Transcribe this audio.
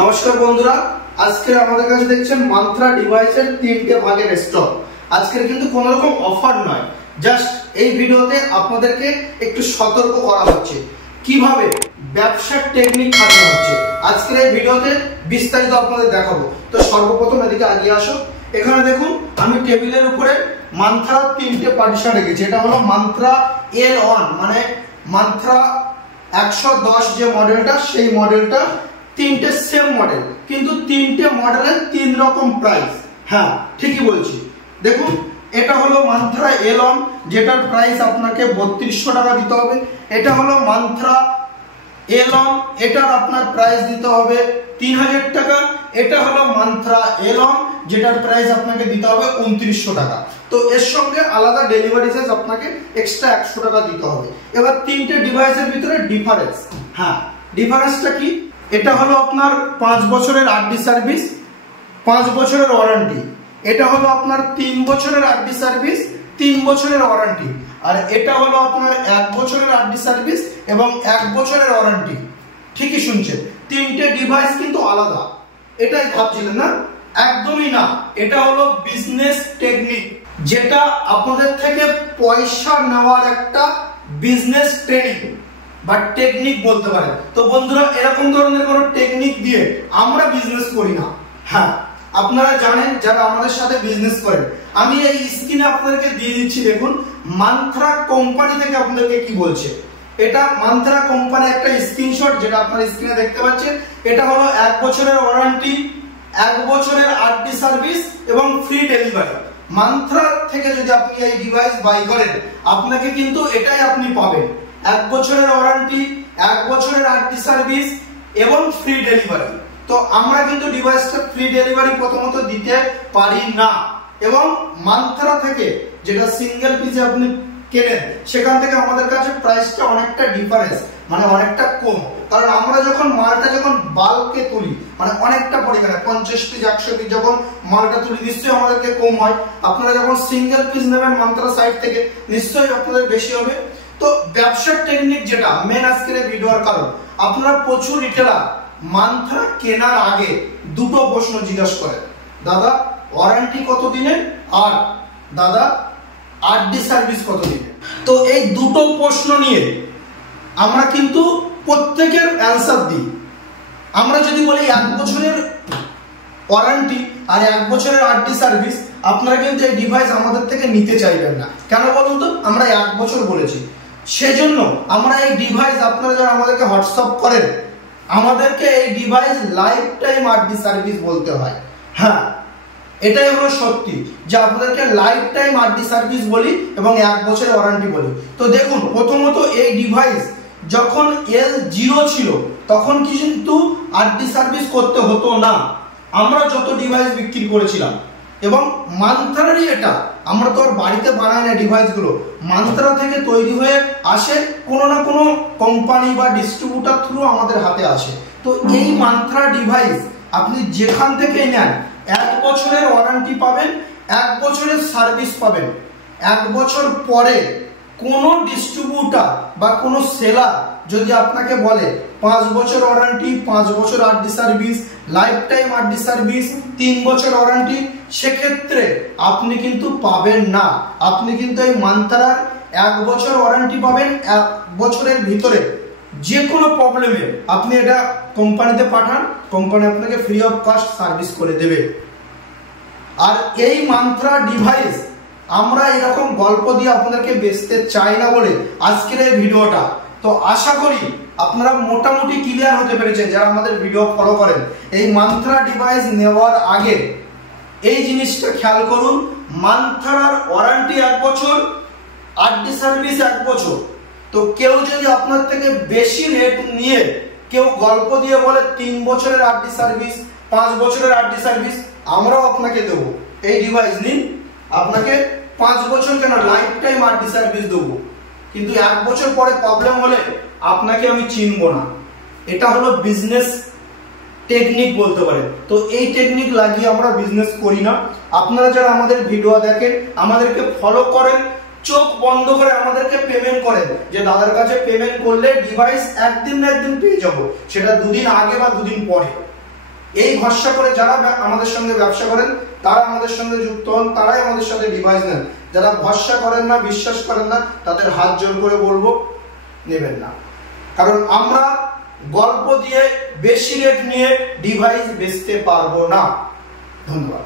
নমস্কার বন্ধুরা, আজকে আমাদের কাছে দেখছেন মান্ত্রা ডিভাইসের তিনটে ভাগের স্টক। আজকের কিন্তু কোনো রকম অফার নয়, জাস্ট এই ভিডিওতে আপনাদেরকে একটু সতর্ক করা হচ্ছে কিভাবে ব্যবসার টেকনিক খাটানো হচ্ছে। আজকের এই ভিডিওতে বিস্তারিত আপনাদের দেখাবো। তো সর্বপ্রথম এদিকে আগিয়ে আসো। এখানে দেখুন আমি টেবিলের উপরে মান্ত্রা তিনটে পার্টিশন রেখেছি। এটা হলো মান্ত্রা L1, মানে মান্ত্রা 110 যে মডেলটা, সেই মডেলটা তিনটে সেম মডেল, কিন্তু তিনটে মডেলের তিন রকম প্রাইস। হ্যাঁ, ঠিকই বলছি। দেখুন, এটা হলো মান্ত্রা L1, যেটার প্রাইস আপনাকে 3200 টাকা দিতে হবে। এটা হলো মান্ত্রা L1, এটার আপনার প্রাইস দিতে হবে 3000 টাকা। এটা হলো মান্ত্রা L1, যেটার প্রাইস আপনাকে দিতে হবে 2900 টাকা। তো এর সঙ্গে আলাদা ডেলিভারি চার্জ আপনাকে এক্সট্রা 100 টাকা দিতে হবে। এবার তিনটে ডিভাইসের ভিতরে ডিফারেন্স। হ্যাঁ, ডিফারেন্সটা কি? এটা হলো আপনার 5 বছরের আরডি সার্ভিস, 5 বছরের ওয়ারেন্টি। এটা হলো আপনার 3 বছরের আরডি সার্ভিস, 3 বছরের ওয়ারেন্টি। আর এটা হলো আপনার 1 বছরের আরডি সার্ভিস এবং 1 বছরের ওয়ারেন্টি। ঠিকই শুনছেন, তিনটে ডিভাইস কিন্তু আলাদা। এটাই ভাবছিলেন না? একদমই না। এটা হলো বিজনেস টেকনিক, যেটা আপনাদের থেকে পয়সা নেওয়ার একটা বিজনেস ট্রেনিং বা টেকনিক বলতে পারেন। তো বন্ধুরা, এরকম ধরনের কোনো টেকনিক দিয়ে আমরা বিজনেস করি না। হ্যাঁ, আপনারা জানেন যারা আমাদের সাথে বিজনেস করেন। আমি এই স্ক্রিনে আপনাদেরকে দিয়ে দিচ্ছি, দেখুন মান্ত্রা কোম্পানি থেকে আপনাদেরকে কি বলছে। এটা মান্ত্রা কোম্পানি একটা স্ক্রিনশট, যেটা আপনারা স্ক্রিনে দেখতে পাচ্ছেন। এটা হলো 1 বছরের ওয়ারেন্টি, 1 বছরের আরডি সার্ভিস এবং ফ্রি ডেলিভারি। মান্ত্রা থেকে যদি আপনি এই ডিভাইস বাই করেন, আপনাকে কিন্তু এটাই আপনি পাবেন, 1 বছরের ওয়ারেন্টি, 1 বছরের আরডি সার্ভিস এবং ফ্রি ডেলিভারি। তো আমরা কিন্তু ডিভাইসটা ফ্রি ডেলিভারি প্রথমত দিতে পারি না। এবং মান্ত্রা থেকে যেটা সিঙ্গেল পিসে আপনি কেনেন, সেখান থেকে আমাদের কাছে প্রাইসটা অনেকটা ডিফারেন্স, মানে অনেকটা কম। কারণ আমরা যখন মালটা বাল্কে তুলি, মানে অনেকটা পরিমাণে 50 পিস 100 পিস যখন মালটা তুলি, নিশ্চয়ই আমাদেরকে কম হয়। আপনারা যখন সিঙ্গেল পিস নেবেন মান্ত্রা সাইট থেকে, নিশ্চয়ই আপনাদের বেশি হবে। তো ব্যবসার টেকনিক যেটা মেন আজকের ভিডিওর কারণ, আপনারা প্রচুর রিটেলার মান্ত্রা কেনার আগে দুটো প্রশ্ন জিজ্ঞাসা করেন, দাদা ওয়ারেন্টি কত দিনের, আর দাদা আরডি সার্ভিস কত দিনের। তো এই দুটো প্রশ্ন নিয়ে আমরা কিন্তু প্রত্যেকের অ্যান্সার দিই। আমরা যদি বলি 1 বছরের ওয়ারেন্টি আর 1 বছরের আরডি সার্ভিস, আপনারা কিন্তু এই ডিভাইস আমাদের থেকে নিতে চাইবেন না। কেন বলুন তো? আমরা 1 বছর বলেছি, সেজন্য আমরা এই ডিভাইস, আপনারা যারা আমাদেরকে হোয়াটসঅ্যাপ করেন, আমাদেরকে এই device life time RD service বলতে হয়। হ্যাঁ, এটাই হলো সত্যি যে আপনাদেরকে লাইফ টাইম আরডি সার্ভিস বলি এবং 1 বছরের ওয়ারেন্টি বলি। তো দেখুন, প্রথমত এই ডিভাইস যখন L0 ছিল, তখন কিন্তু আরডি সার্ভিস করতে হতো না। আমরা যত ডিভাইস বিক্রি করেছিলাম, এবং মান্ত্রারই এটা, আমরা তো আর বাড়িতে বানাই না ডিভাইসগুলো, মান্ত্রা থেকে তৈরি হয়ে আসে, কোনো না কোনো কোম্পানি বা ডিস্ট্রিবিউটার থ্রু আমাদের হাতে আসে। তো এই মান্ত্রা ডিভাইস আপনি যেখান থেকে নেন, 1 বছরের ওয়ারেন্টি পাবেন, 1 বছরের সার্ভিস পাবেন। 1 বছর পরে কোনো ডিস্ট্রিবিউটার বা কোনো সেলার যদি আপনাকে বলে 5 বছর ওয়ারেন্টি, 5 বছর RD service, life time RD service, 3 বছর ওয়ারেন্টি, সেক্ষেত্রে আপনি কিন্তু পাবেন না। আপনি কিন্তু এই মান্ত্রার 1 বছর ওয়ারেন্টি পাবেন। 1 বছরের ভিতরে যে কোনো প্রবলেমে আপনি এটা কোম্পানিতে পাঠান, কোম্পানি আপনাকে ফ্রি অফ কস্ট সার্ভিস করে দেবে। আর এই মান্ত্রা ডিভাইস আমরা এরকম গল্প দিয়ে আপনাদেরকে বেচতে চাই না বলে আজকের এই ভিডিওটা। তো আশা করি আপনারা মোটামুটি ক্লিয়ার হতে পেরেছেন যারা আমাদের ভিডিও ফলো করেন। এই মান্ত্রা ডিভাইস নেওয়ার আগে এই জিনিসটা খেয়াল করুন, মান্ত্রার ওয়ারেন্টি 1 বছর, আরডি সার্ভিস 1 বছর। তো কেউ যদি আপনার থেকে বেশি রেট নিয়ে কেউ গল্প দিয়ে বলে 3 বছরের আরডি সার্ভিস, 5 বছরের আরডি সার্ভিস, আমরাও আপনাকে দেবো এই ডিভাইস নিন, আপনাকে 5 বছর কেন লাইফ টাইম আরডি সার্ভিস দেবো, কিন্তু 1 বছর পরে প্রবলেম হলে আপনাকে আমি চিনবো না। এটা হলো বিজনেস টেকনিক বলতে পারেন। তো এই টেকনিক লাগিয়ে আমরা বিজনেস করি না। আপনারা যারা আমাদের ভিডিও দেখেন, আমাদেরকে ফলো করেন, চোখ বন্ধ করে আমাদেরকে পেমেন্ট করেন যে দাদার কাছে পেমেন্ট করলে ডিভাইস একদিন না একদিন পেয়ে যাবো, সেটা 2 দিন আগে বা 2 দিন পরে। এই ভরসা করে যারা আমাদের সঙ্গে ব্যবসা করেন তারা আমাদের সঙ্গে যুক্ত হন, তারাই আমাদের সাথে ডিভাইস নেন। যারা ভরসা করেন না, বিশ্বাস করেন না, তাদের হাত জোর করে বলবো নেবেন না। কারণ আমরা গল্প দিয়ে বেশি রেট নিয়ে ডিভাইস বেচতে পারবো না। ধন্যবাদ।